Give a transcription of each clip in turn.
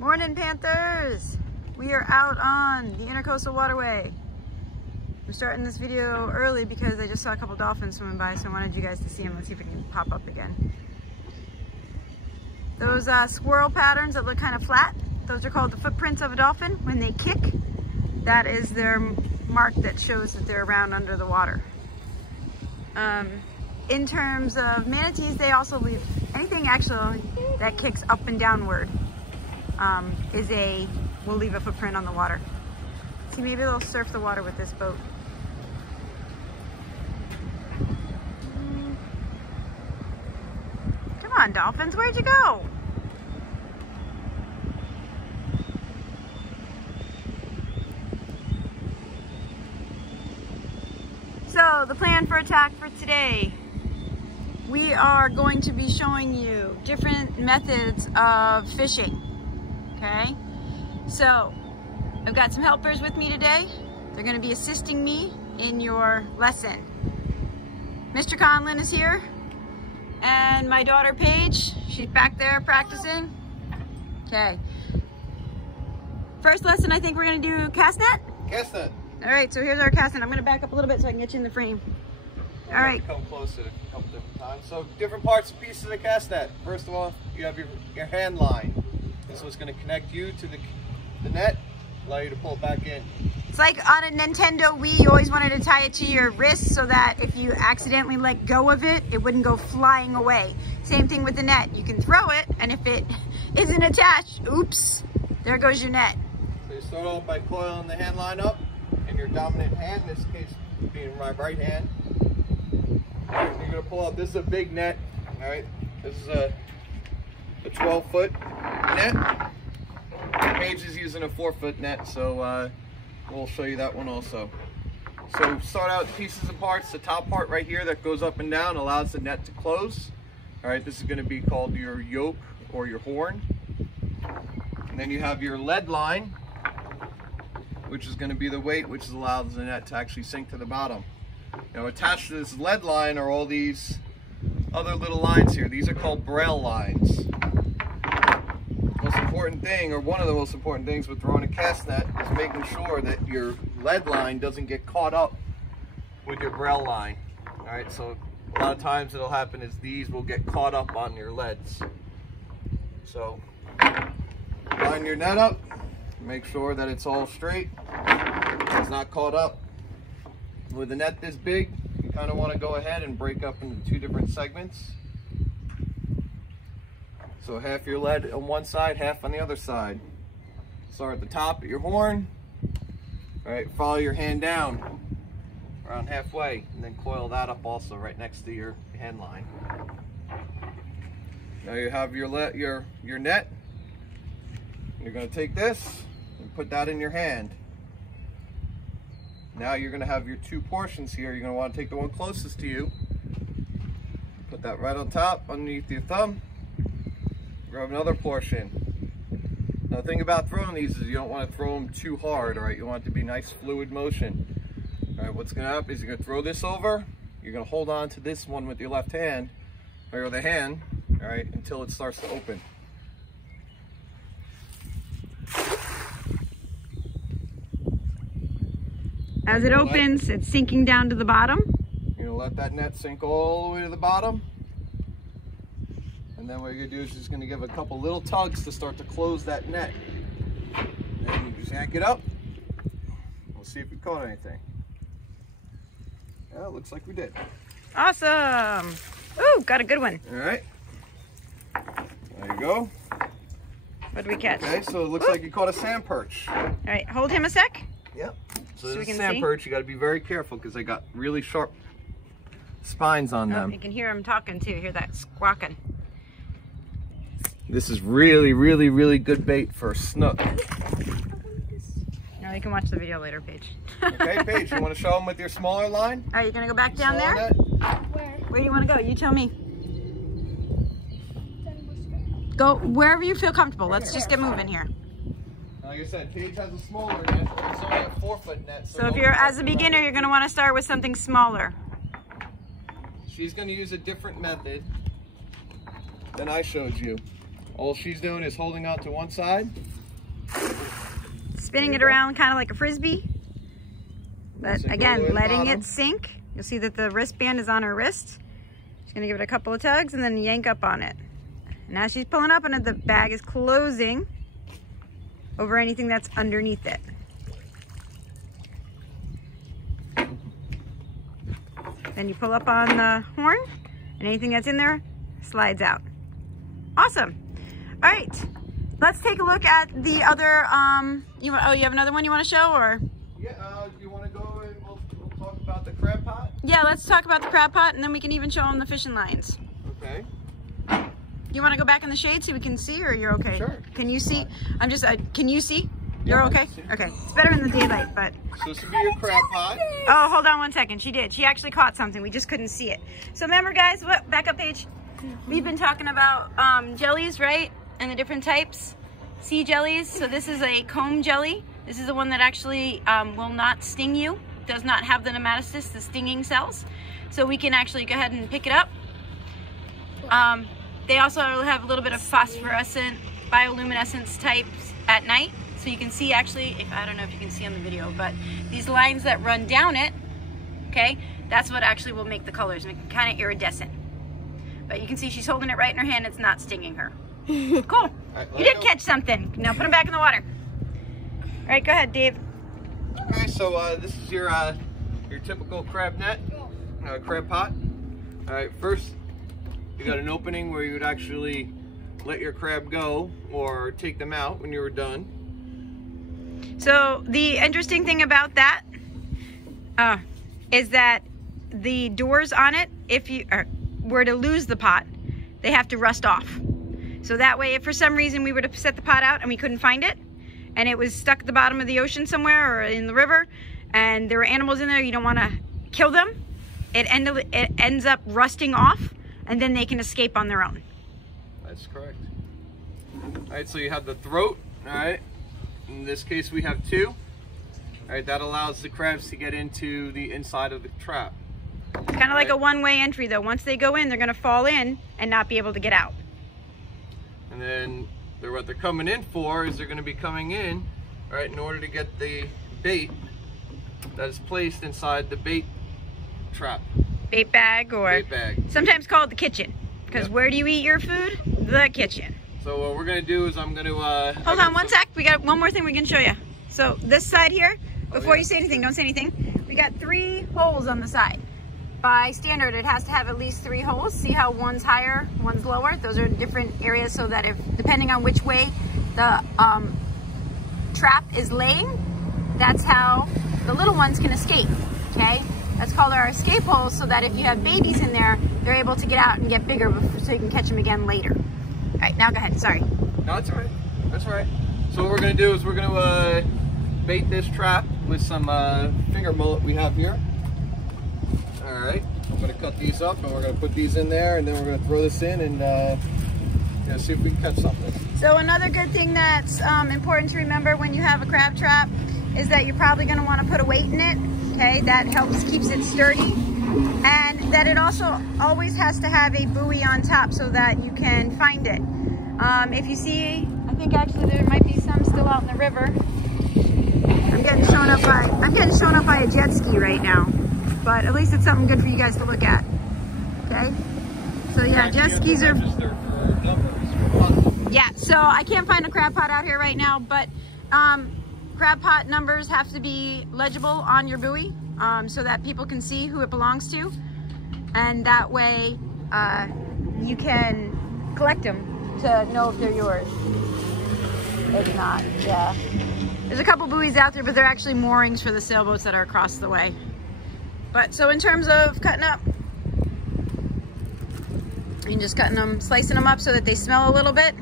Morning, Panthers! We are out on the Intercoastal Waterway. I'm starting this video early because I just saw a couple dolphins swimming by, so I wanted you guys to see them. Let's see if we can pop up again. Those swirl patterns that look kind of flat, those are called the footprints of a dolphin. When they kick, that is their mark that shows that they're around under the water. In terms of manatees, they also leave anything actually that kicks up and downward will leave a footprint on the water. See, maybe they'll surf the water with this boat. Come on, dolphins, where'd you go? So the plan for attack for today, we are going to be showing you different methods of fishing, okay? So I've got some helpers with me today. They're going to be assisting me in your lesson. Mr. Conlon is here, and my daughter Paige, she's back there practicing. Okay. First lesson, I think we're going to do cast net? Cast net. All right, so here's our cast net. I'm going to back up a little bit so I can get you in the frame. All right. Come closer a couple different times. So different parts and pieces of the cast net. First of all, you have your hand line. This is what's going to connect you to the net, allow you to pull it back in. It's like on a Nintendo Wii, you always wanted to tie it to your wrist so that if you accidentally let go of it, it wouldn't go flying away. Same thing with the net. You can throw it, and if it isn't attached, oops, there goes your net. So you start off by coiling the hand line up in your dominant hand, in this case being my right hand. All right, you're going to pull out, this is a big net, all right? This is a 12-foot net. Paige is using a 4-foot net, so we'll show you that one also. So start out pieces and parts. The top part right here that goes up and down allows the net to close. All right, this is going to be called your yoke or your horn. And then you have your lead line, which is going to be the weight which allows the net to actually sink to the bottom. Now attached to this lead line are all these other little lines here. These are called braille lines. Most important thing, or one of the most important things with throwing a cast net, is making sure that your lead line doesn't get caught up with your braille line. All right, so a lot of times it'll happen is these will get caught up on your leads. So line your net up, make sure that it's all straight, it's not caught up. With a net this big, you kind of want to go ahead and break up into two different segments. So half your lead on one side, half on the other side. Start at the top at your horn. All right, follow your hand down around halfway, and then coil that up also right next to your hand line. Now you have your net. You're going to take this and put that in your hand. Now you're going to have your two portions here. You're going to want to take the one closest to you, put that right on top underneath your thumb. Grab another portion. Now the thing about throwing these is you don't want to throw them too hard, all right? You want it to be nice fluid motion. All right, what's going to happen is you're going to throw this over, you're going to hold on to this one with your left hand, or the hand, all right, until it starts to open. As it opens, it's sinking down to the bottom. You're going to let that net sink all the way to the bottom. And then what you're going to do is just going to give a couple little tugs to start to close that net. And you just yank it up. We'll see if we caught anything. Yeah, it looks like we did. Awesome. Ooh, got a good one. All right. There you go. What did we catch? Okay, so it looks like you caught a sand perch. All right, hold him a sec. Yep. So we this can sand see. perch, you got to be very careful because they got really sharp spines on them. You can hear him talking too. Hear that squawking. This is really, really, really good bait for snook. Now you can watch the video later, Paige. Okay, Paige, you want to show them with your smaller line? All right, you gonna go back down there? Net? Where do you want to go? You tell me. Go wherever you feel comfortable. Let's just get moving here. Like I said, Paige has a smaller net. It's only a 4-foot net. So if you're, as a beginner, you're gonna want to start with something smaller. She's going to use a different method than I showed you. All she's doing is holding on to one side. Spinning it around kind of like a Frisbee. But again, letting it sink. You'll see that the wristband is on her wrist. She's gonna give it a couple of tugs and then yank up on it. Now she's pulling up and the bag is closing over anything that's underneath it. Then you pull up on the horn and anything that's in there slides out. Awesome. All right, let's take a look at the other, you have another one you want to show, or? Yeah, you want to go and we'll talk about the crab pot? Yeah, let's talk about the crab pot and then we can even show them the fishing lines. Okay. You want to go back in the shade so we can see, or you're okay? Sure. Can you see? I'm just, can you see? You're okay? Okay, it's better in the daylight, but. So this would be your crab pot. Oh, hold on one second. She did. She actually caught something. We just couldn't see it. So remember, guys, what? Back up page. We've been talking about jellies, right? And the different types. Sea jellies. So this is a comb jelly. This is the one that actually will not sting you. Does not have the nematocysts, the stinging cells. So we can actually go ahead and pick it up. They also have a little bit of phosphorescent bioluminescence types at night. So you can see actually, I don't know if you can see on the video, but these lines that run down it, okay, that's what actually will make the colors, make it kind of iridescent. But you can see she's holding it right in her hand, it's not stinging her. Cool. Right, you did catch something. Now put them back in the water. All right, go ahead, Dave. Okay, so this is your typical crab net, crab pot. All right, first you got an opening where you would actually let your crab go or take them out when you were done. So the interesting thing about that is that the doors on it, if you were to lose the pot, they have to rust off. So that way, if for some reason we were to set the pot out and we couldn't find it, and it was stuck at the bottom of the ocean somewhere or in the river, and there were animals in there, you don't want to kill them, it ends up rusting off, and then they can escape on their own. That's correct. All right, so you have the throat, all right? In this case, we have two. All right, that allows the crabs to get into the inside of the trap. It's kind of like a one-way entry, though. Once they go in, they're going to fall in and not be able to get out. And then what they're coming in for is they're going to be coming in, all right, in order to get the bait that is placed inside the bait trap. Bait bag, or bait bag. Sometimes called the kitchen. Because where do you eat your food? The kitchen. So what we're going to do is I'm going to... Hold on one sec. We got one more thing we can show you. So this side here, before you say anything, don't say anything. We got 3 holes on the side. By standard, it has to have at least 3 holes. See how one's higher, one's lower? Those are different areas so that if, depending on which way the trap is laying, that's how the little ones can escape, okay? That's called our escape holes, so that if you have babies in there, they're able to get out and get bigger so you can catch them again later. All right, now go ahead, sorry. No, that's all right, that's all right. So what we're gonna do is we're gonna bait this trap with some finger mullet we have here. All right, I'm gonna cut these up and we're gonna put these in there, and then we're gonna throw this in and see if we can catch something. So another good thing that's important to remember when you have a crab trap is that you're probably gonna wanna put a weight in it, okay? That keeps it sturdy. And that it also always has to have a buoy on top so that you can find it. If you see, I think actually there might be some still out in the river. I'm getting shown up by a jet ski right now. But at least it's something good for you guys to look at. Okay? So yeah, jet skis are... Yeah, so I can't find a crab pot out here right now, but crab pot numbers have to be legible on your buoy. So that people can see who it belongs to, and that way you can collect them to know if they're yours. If not, yeah. There's a couple buoys out there, but they're actually moorings for the sailboats that are across the way. But so in terms of cutting up, you're just cutting them, slicing them up so that they smell a little bit.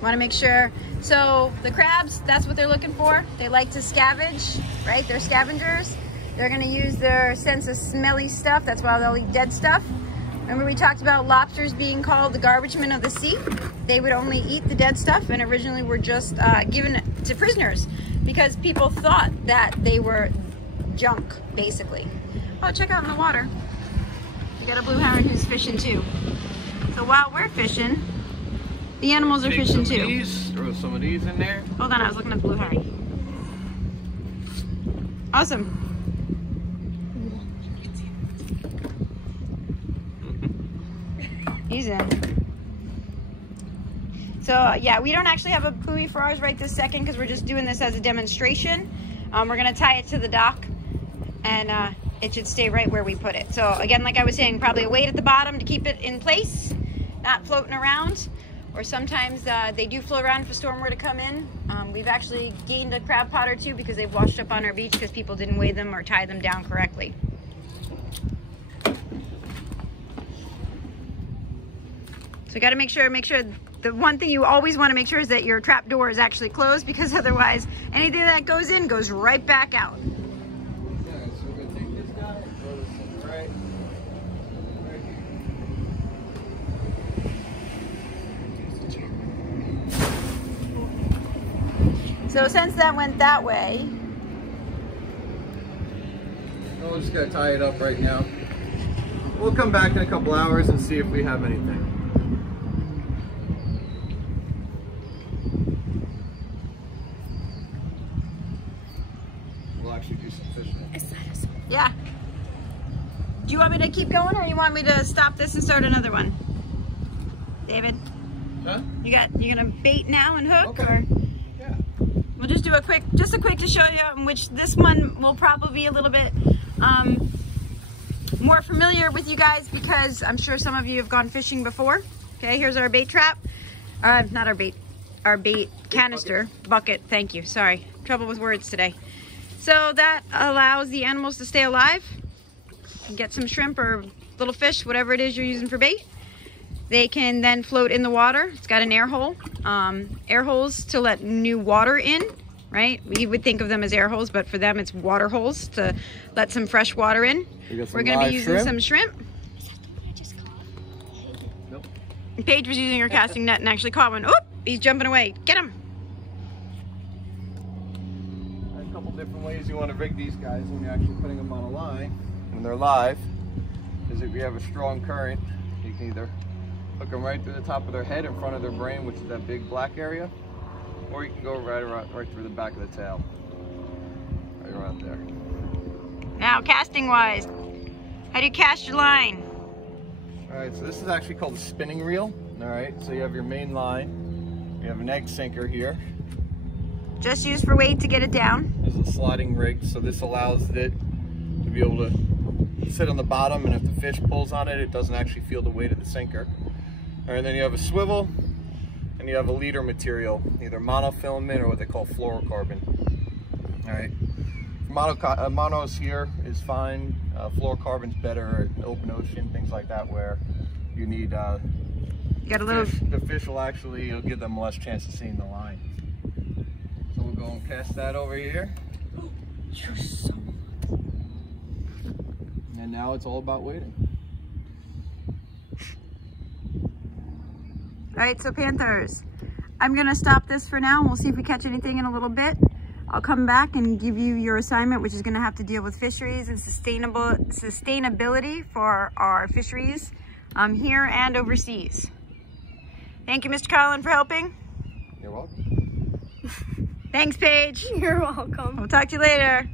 Want to make sure. So the crabs, that's what they're looking for. They like to scavenge, right? They're scavengers. They're going to use their sense of smelly stuff. That's why they'll eat dead stuff. Remember we talked about lobsters being called the garbage men of the sea? They would only eat the dead stuff, and originally were just given to prisoners because people thought that they were junk, basically. Oh, check out in the water. We got a blue heron who's fishing too. So while we're fishing, The animals are fishing too. Throw some of these in there. Hold on, I was looking at the blue heart. Awesome. He's in. So yeah, we don't actually have a buoy for ours right this second because we're just doing this as a demonstration. We're gonna tie it to the dock and it should stay right where we put it. So again, like I was saying, probably a weight at the bottom to keep it in place, not floating around. Or sometimes they do float around if a storm were to come in. We've actually gained a crab pot or two because they've washed up on our beach because people didn't weigh them or tie them down correctly. So you got to make sure the one thing you always want to make sure is that your trap door is actually closed, because otherwise anything that goes in goes right back out. Okay, so we're gonna take this guy and throw this in right here. So since that went that way, We're just gonna tie it up right now. We'll come back in a couple hours and see if we have anything. We'll actually do some fishing. yeah. Do you want me to keep going, or you want me to stop this and start another one? David? Huh? You gonna bait now and hook? Okay. Or? Yeah. We'll just do a quick to show you, in which this one will probably be a little bit more familiar with you guys, because I'm sure some of you have gone fishing before. Okay, here's our bait trap. Not our bait canister, bucket. Thank you, sorry. Trouble with words today. So that allows the animals to stay alive and get some shrimp or little fish, whatever it is you're using for bait. They can then float in the water. It's got an air hole. Air holes to let new water in, right? We would think of them as air holes, but for them it's water holes to let some fresh water in. We're gonna be using some shrimp. Is that the one I just caught? Nope. Paige was using her casting net and actually caught one. Oop, he's jumping away. Get him. There's a couple different ways you want to rig these guys when you're actually putting them on a line. When they're live, is if you have a strong current, you can either hook them right through the top of their head in front of their brain, which is that big black area, or you can go right through the back of the tail, right around there. Now, casting wise, how do you cast your line? All right, so this is actually called a spinning reel. All right, so you have your main line, you have an egg sinker here. Just use for weight to get it down. There's a sliding rig, so this allows it to be able to sit on the bottom, and if the fish pulls on it, it doesn't actually feel the weight of the sinker. All right, then you have a swivel, and you have a leader material, either monofilament or what they call fluorocarbon. All right, monos here is fine. Fluorocarbon's better at open ocean, things like that, where you need You got a little. the fish will actually, it'll give them less chance of seeing the line. So we'll go and cast that over here. You're so. And now it's all about waiting. All right, so Panthers, I'm gonna stop this for now and we'll see if we catch anything in a little bit. I'll come back and give you your assignment, which is gonna have to deal with fisheries and sustainability for our fisheries here and overseas. Thank you, Mr. Collin, for helping. You're welcome. Thanks, Paige. You're welcome. We'll talk to you later.